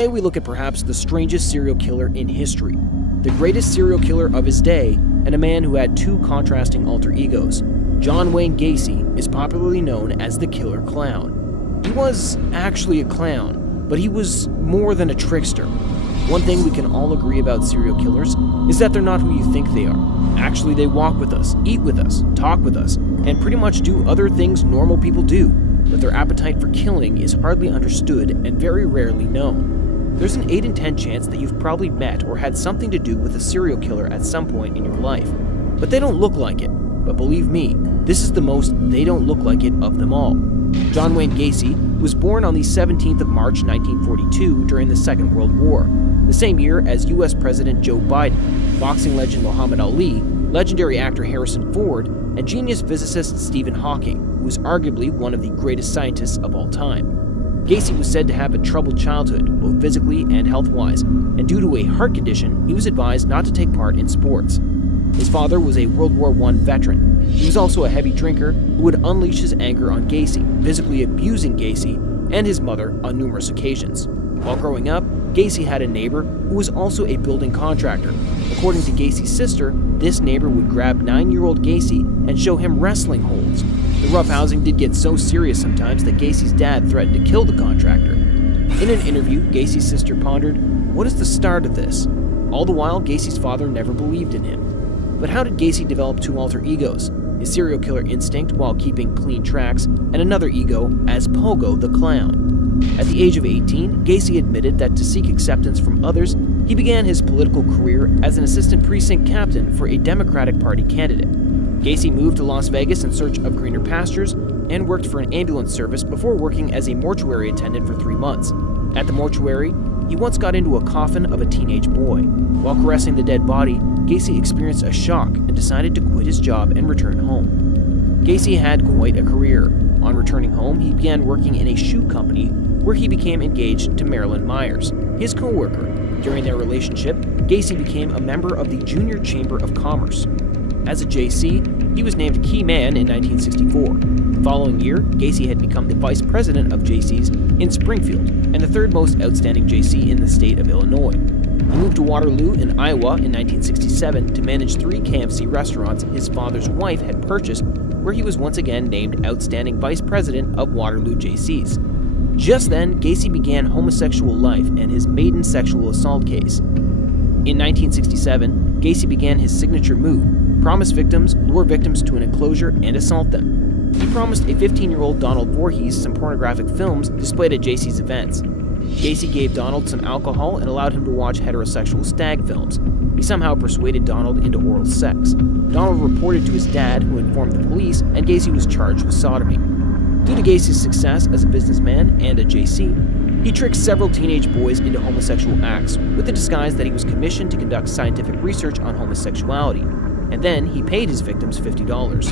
Today we look at perhaps the strangest serial killer in history, the greatest serial killer of his day, and a man who had two contrasting alter egos. John Wayne Gacy is popularly known as the Killer Clown. He was actually a clown, but he was more than a trickster. One thing we can all agree about serial killers is that they're not who you think they are. Actually, they walk with us, eat with us, talk with us, and pretty much do other things normal people do, but their appetite for killing is hardly understood and very rarely known. There's an 8 in 10 chance that you've probably met or had something to do with a serial killer at some point in your life, but they don't look like it. But believe me, this is the most they don't look like it of them all. John Wayne Gacy was born on the 17th of March 1942 during the Second World War, the same year as US President Joe Biden, boxing legend Muhammad Ali, legendary actor Harrison Ford, and genius physicist Stephen Hawking, who is arguably one of the greatest scientists of all time. Gacy was said to have a troubled childhood, both physically and health-wise, and due to a heart condition, he was advised not to take part in sports. His father was a World War I veteran. He was also a heavy drinker who would unleash his anger on Gacy, physically abusing Gacy and his mother on numerous occasions. While growing up, Gacy had a neighbor who was also a building contractor. According to Gacy's sister, this neighbor would grab 9-year-old Gacy and show him wrestling holds. The roughhousing did get so serious sometimes that Gacy's dad threatened to kill the contractor. In an interview, Gacy's sister pondered, "What is the start of this?" All the while, Gacy's father never believed in him. But how did Gacy develop two alter egos? His serial killer instinct while keeping clean tracks, and another ego as Pogo the Clown. At the age of 18, Gacy admitted that to seek acceptance from others, he began his political career as an assistant precinct captain for a Democratic Party candidate. Gacy moved to Las Vegas in search of greener pastures and worked for an ambulance service before working as a mortuary attendant for 3 months. At the mortuary, he once got into a coffin of a teenage boy. While caressing the dead body, Gacy experienced a shock and decided to quit his job and return home. Gacy had quite a career. On returning home, he began working in a shoe company where he became engaged to Marilyn Myers, his co-worker. During their relationship, Gacy became a member of the Junior Chamber of Commerce. As a JC, he was named Key Man in 1964. The following year, Gacy had become the vice president of JC's in Springfield and the third most outstanding JC in the state of Illinois. He moved to Waterloo in Iowa in 1967 to manage 3 KFC restaurants his father's wife had purchased, where he was once again named Outstanding Vice President of Waterloo JC's. Just then, Gacy began homosexual life and his maiden sexual assault case. In 1967, Gacy began his signature move: promise victims, lure victims to an enclosure, and assault them. He promised a 15-year-old Donald Voorhees some pornographic films displayed at JC's events. Gacy gave Donald some alcohol and allowed him to watch heterosexual stag films. He somehow persuaded Donald into oral sex. Donald reported to his dad, who informed the police, and Gacy was charged with sodomy. Due to Gacy's success as a businessman and a JC, he tricked several teenage boys into homosexual acts with the disguise that he was commissioned to conduct scientific research on homosexuality, and then he paid his victims $50.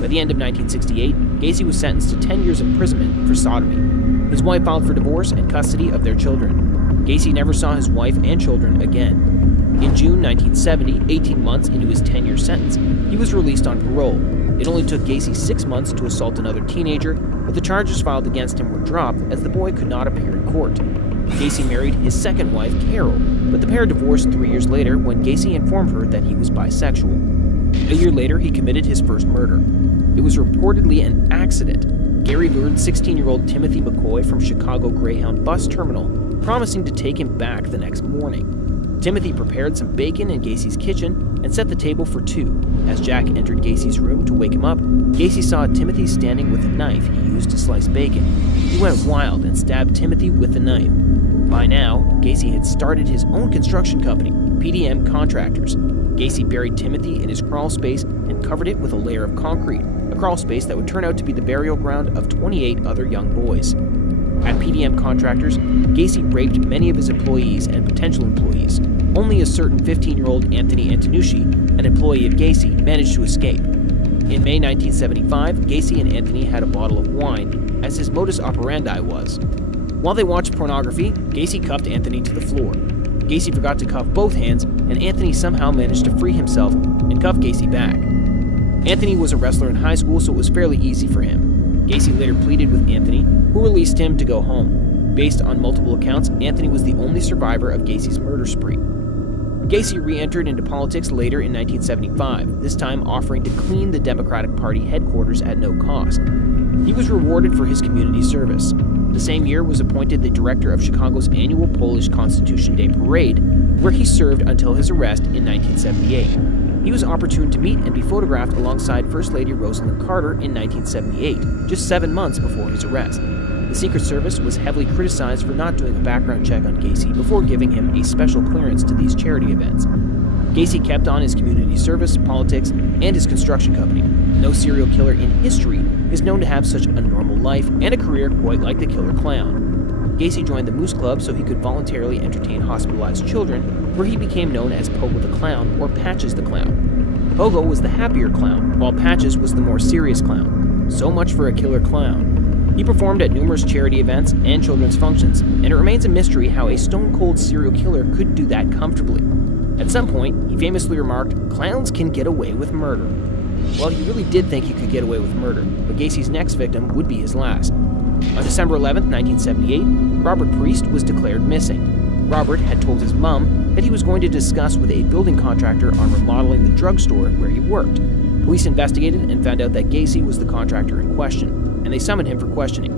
By the end of 1968, Gacy was sentenced to 10 years imprisonment for sodomy. His wife filed for divorce and custody of their children. Gacy never saw his wife and children again. In June 1970, 18 months into his 10-year sentence, he was released on parole. It only took Gacy 6 months to assault another teenager, but the charges filed against him were dropped as the boy could not appear in court. Gacy married his second wife, Carol, but the pair divorced 3 years later when Gacy informed her that he was bisexual. A year later, he committed his first murder. It was reportedly an accident. Gary lured 16-year-old Timothy McCoy from Chicago Greyhound bus terminal, promising to take him back the next morning. Timothy prepared some bacon in Gacy's kitchen and set the table for 2. As Jack entered Gacy's room to wake him up, Gacy saw Timothy standing with a knife he used to slice bacon. He went wild and stabbed Timothy with the knife. By now, Gacy had started his own construction company, PDM Contractors. Gacy buried Timothy in his crawl space and covered it with a layer of concrete, a crawl space that would turn out to be the burial ground of 28 other young boys. At PDM Contractors, Gacy raped many of his employees and potential employees. Only a certain 15-year-old Anthony Antonucci, an employee of Gacy, managed to escape. In May 1975, Gacy and Anthony had a bottle of wine, as his modus operandi was. While they watched pornography, Gacy cuffed Anthony to the floor. Gacy forgot to cuff both hands, and Anthony somehow managed to free himself and cuff Gacy back. Anthony was a wrestler in high school, so it was fairly easy for him. Gacy later pleaded with Anthony, who released him to go home. Based on multiple accounts, Anthony was the only survivor of Gacy's murder spree. Gacy re-entered into politics later in 1975, this time offering to clean the Democratic Party headquarters at no cost. He was rewarded for his community service. The same year was appointed the director of Chicago's annual Polish Constitution Day Parade, where he served until his arrest in 1978. He was opportune to meet and be photographed alongside First Lady Rosalind Carter in 1978, just 7 months before his arrest. The Secret Service was heavily criticized for not doing a background check on Gacy before giving him a special clearance to these charity events. Gacy kept on his community service, politics, and his construction company. No serial killer in history is known to have such a normal life and a career quite like the killer clown. Gacy joined the Moose Club so he could voluntarily entertain hospitalized children, where he became known as Pogo the Clown or Patches the Clown. Pogo was the happier clown, while Patches was the more serious clown. So much for a killer clown. He performed at numerous charity events and children's functions, and it remains a mystery how a stone-cold serial killer could do that comfortably. At some point, he famously remarked, "Clowns can get away with murder." Well, he really did think he could get away with murder, but Gacy's next victim would be his last. On December 11, 1978, Robert Priest was declared missing. Robert had told his mom that he was going to discuss with a building contractor on remodeling the drugstore where he worked. Police investigated and found out that Gacy was the contractor in question, and they summoned him for questioning.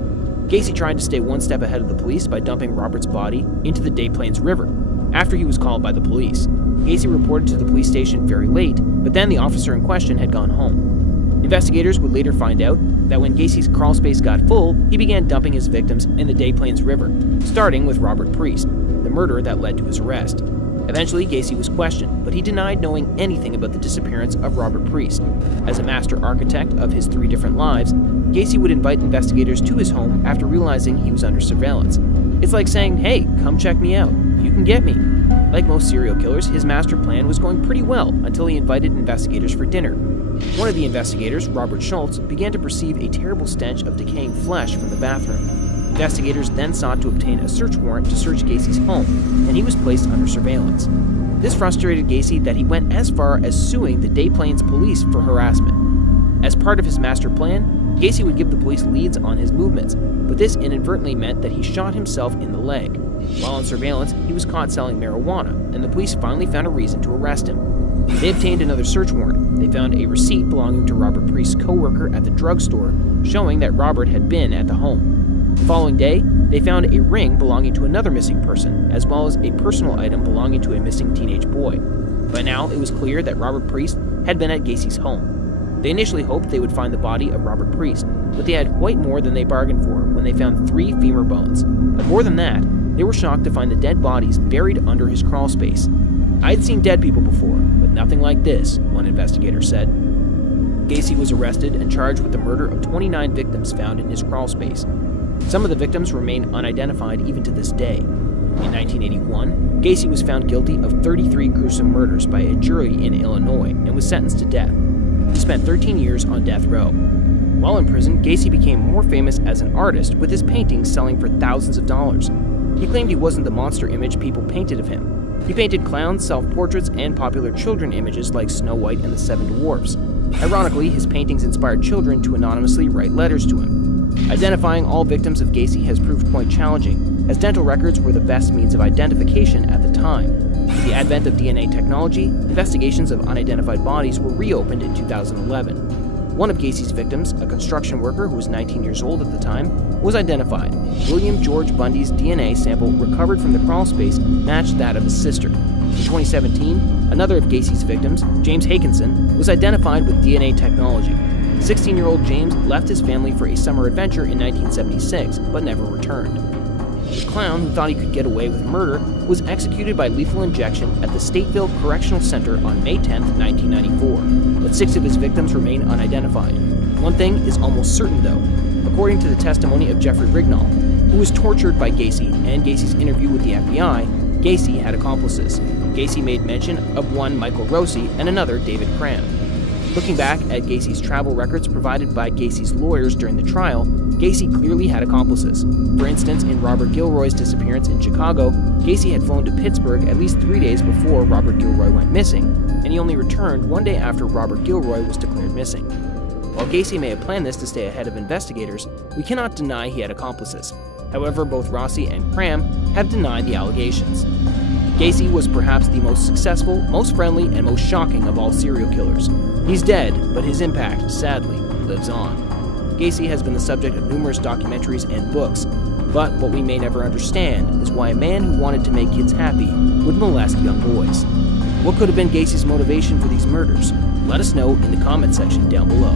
Gacy tried to stay one step ahead of the police by dumping Robert's body into the Des Plaines River after he was called by the police. Gacy reported to the police station very late, but then the officer in question had gone home. Investigators would later find out that when Gacy's crawl space got full, he began dumping his victims in the Des Plaines River, starting with Robert Priest, the murder that led to his arrest. Eventually, Gacy was questioned, but he denied knowing anything about the disappearance of Robert Priest. As a master architect of his 3 different lives, Gacy would invite investigators to his home after realizing he was under surveillance. It's like saying, "Hey, come check me out. You can get me." Like most serial killers, his master plan was going pretty well until he invited investigators for dinner. One of the investigators, Robert Schultz, began to perceive a terrible stench of decaying flesh from the bathroom. Investigators then sought to obtain a search warrant to search Gacy's home, and he was placed under surveillance. This frustrated Gacy that he went as far as suing the Des Plaines police for harassment. As part of his master plan, Gacy would give the police leads on his movements, but this inadvertently meant that he shot himself in the leg. While on surveillance, he was caught selling marijuana, and the police finally found a reason to arrest him. They obtained another search warrant. They found a receipt belonging to Robert Priest's co-worker at the drugstore, showing that Robert had been at the home. The following day, they found a ring belonging to another missing person, as well as a personal item belonging to a missing teenage boy. By now, it was clear that Robert Priest had been at Gacy's home. They initially hoped they would find the body of Robert Priest, but they had quite more than they bargained for when they found 3 femur bones. But more than that, they were shocked to find the dead bodies buried under his crawl space. "I'd seen dead people before, but nothing like this," one investigator said. Gacy was arrested and charged with the murder of 29 victims found in his crawl space. Some of the victims remain unidentified even to this day. In 1981, Gacy was found guilty of 33 gruesome murders by a jury in Illinois and was sentenced to death. He spent 13 years on death row. While in prison, Gacy became more famous as an artist, with his paintings selling for thousands of dollars. He claimed he wasn't the monster image people painted of him. He painted clowns, self-portraits, and popular children images like Snow White and the 7 Dwarfs. Ironically, his paintings inspired children to anonymously write letters to him. Identifying all victims of Gacy has proved quite challenging, as dental records were the best means of identification at the time. With the advent of DNA technology, investigations of unidentified bodies were reopened in 2011. One of Gacy's victims, a construction worker who was 19 years old at the time, was identified. William George Bundy's DNA sample recovered from the crawl space matched that of his sister. In 2017, another of Gacy's victims, James Hakinson, was identified with DNA technology. 16-year-old James left his family for a summer adventure in 1976, but never returned. The clown who thought he could get away with murder was executed by lethal injection at the Stateville Correctional Center on May 10, 1994, but 6 of his victims remain unidentified. One thing is almost certain, though. According to the testimony of Jeffrey Rignall, who was tortured by Gacy, and Gacy's interview with the FBI, Gacy had accomplices. Gacy made mention of one Michael Rossi and another David Cram. Looking back at Gacy's travel records provided by Gacy's lawyers during the trial, Gacy clearly had accomplices. For instance, in Robert Gilroy's disappearance in Chicago, Gacy had flown to Pittsburgh at least 3 days before Robert Gilroy went missing, and he only returned 1 day after Robert Gilroy was declared missing. While Gacy may have planned this to stay ahead of investigators, we cannot deny he had accomplices. However, both Rossi and Cram have denied the allegations. Gacy was perhaps the most successful, most friendly, and most shocking of all serial killers. He's dead, but his impact, sadly, lives on. Gacy has been the subject of numerous documentaries and books, but what we may never understand is why a man who wanted to make kids happy would molest young boys. What could have been Gacy's motivation for these murders? Let us know in the comment section down below.